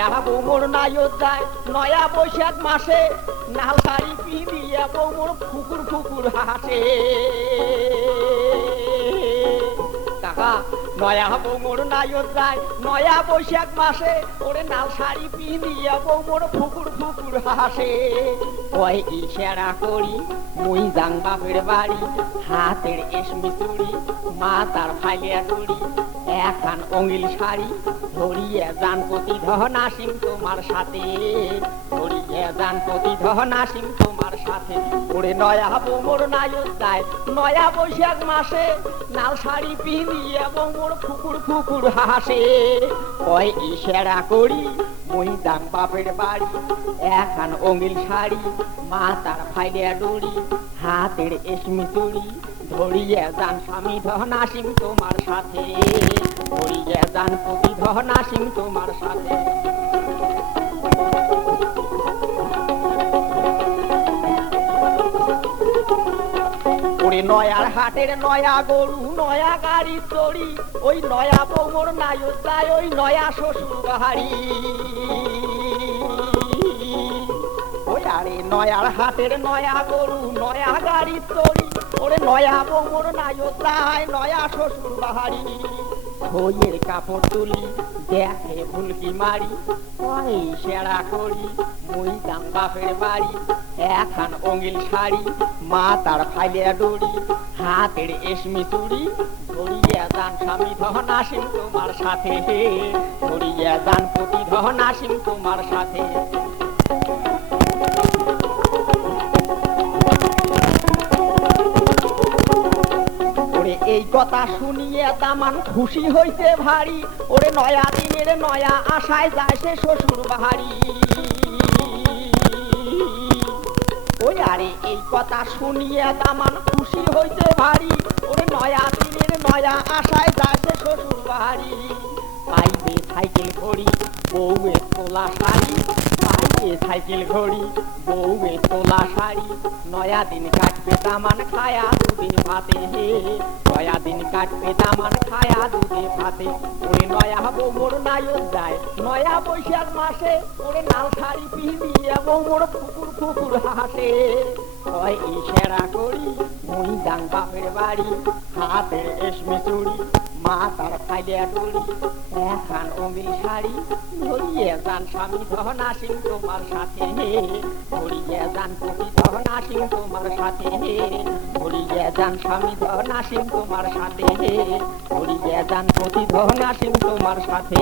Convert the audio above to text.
নয়া বৌমোর নায়ত যায় নয়া বৈশাখ মাসে নাল শাড়ি পিঁধিয়া বৌমোর ফুকুর ফুকুর হাসে কাকা নয়া বৌমোর নায়ত যায় নয়া বৈশাখ মাসে ওরে নাল শাড়ি পিঁধিয়া বৌমোর ফুকুর ফুকুর হাসে কয় ইশারা করি মুই যাং বাপের বাড়ি হাতের এসমি চুড়ি মা তার ফাইলিয়া চুড়ি এখন অঙ্গিল শাড়ি ধরিয়ে যান প্রতিধন আসিম তোমার সাথে ধরিয়ে যান প্রতিধন আসিম তোমার সাথে ওরে নয়া বৌমোর নায়ত যায় নয়া বৈশাখ মাসে নাল শাড়ি পিঁধিয়ে বৌমোর ফুকুর ফুকুর হাসে কয় ইশারা করি মুই যাং বাপের বাড়ি এখন অঙ্গিল শাড়ি মা তার ফাইলিয়া ডুড়ি হাতের এসমি চুড়ি ধরিয়ে যান স্বামী ধন আসিম তোমার সাথে ধরিয়ে যান প্রতিধন আসিম তোমার সাথে ওরে নয়ার হাটের নয়া গরু নয়া গাড়ি চড়ি ওই নয়া বৌমোর নায়ত যায় ওই নয়া শ্বশুর বাড়ি ওই আরে নয়ার হাটের নয়া গরু নয়া গাড়ি চড়ি ওরে নয়া বৌমোর নায়ত যায় নয়া শ্বশুর বাড়ি বইয়ের কাপড় তুলি দেখে ফুলকি মারি ওই সেরা করি মুই যাং বাপের বাড়ি এখন অঙ্গিল শাড়ি মা তার ফাইলিয়া ডুড়ি হাতের এসমি চুড়ি ধরিয়ে যান স্বামী ধন আসিম তোমার সাথে ধরিয়ে যান প্রতিধন আসিম তোমার সাথে এই কথা শুনিয়ে দামান খুশি হইতে ভারী ওরে নয়া দিনের নয়া আশায় যায় সে শ্বশুর বাড়ি ওই আরে এই কথা শুনিয়ে দামান খুশি হইতে ভারী ওরে নয়া দিনের নয়া আশায় যায় সে শ্বশুর বাড়ি পাইবে সাইকেল ঘড়ি বউয়ে তোলা শাড়ি পাইবে সাইকেল ঘড়ি বউয়ে তোলা শাড়ি নয়া দিন কাটবে দামান খায়া দুধে ভাতে হে নয়া দিন কাটবে দামান খায়া দুধে ভাতে ওরে নয়া বৌমোর নায়ত যায় নয়া বৈশাখ মাসে ওরে নাল শাড়ি পিঁধিয়ে বৌমোর ফুকুর ফুকুর হাসে কয় ইশারা করি মুই যাং বাপের বাড়ি হাতের এসমি চুড়ি মা তার ফাইলিয়া ডুড়ি এখন অঙ্গিল শাড়ি ধরিয়ে যান স্বামী ধন আসিম তোমার সাথে ধরিয়ে যান প্রতিধন আসিম তোমার সাথে ধরিয়ে যান স্বামী ধন আসিম তোমার সাথে ধরিয়ে যান প্রতিধন আসিম তোমার সাথে।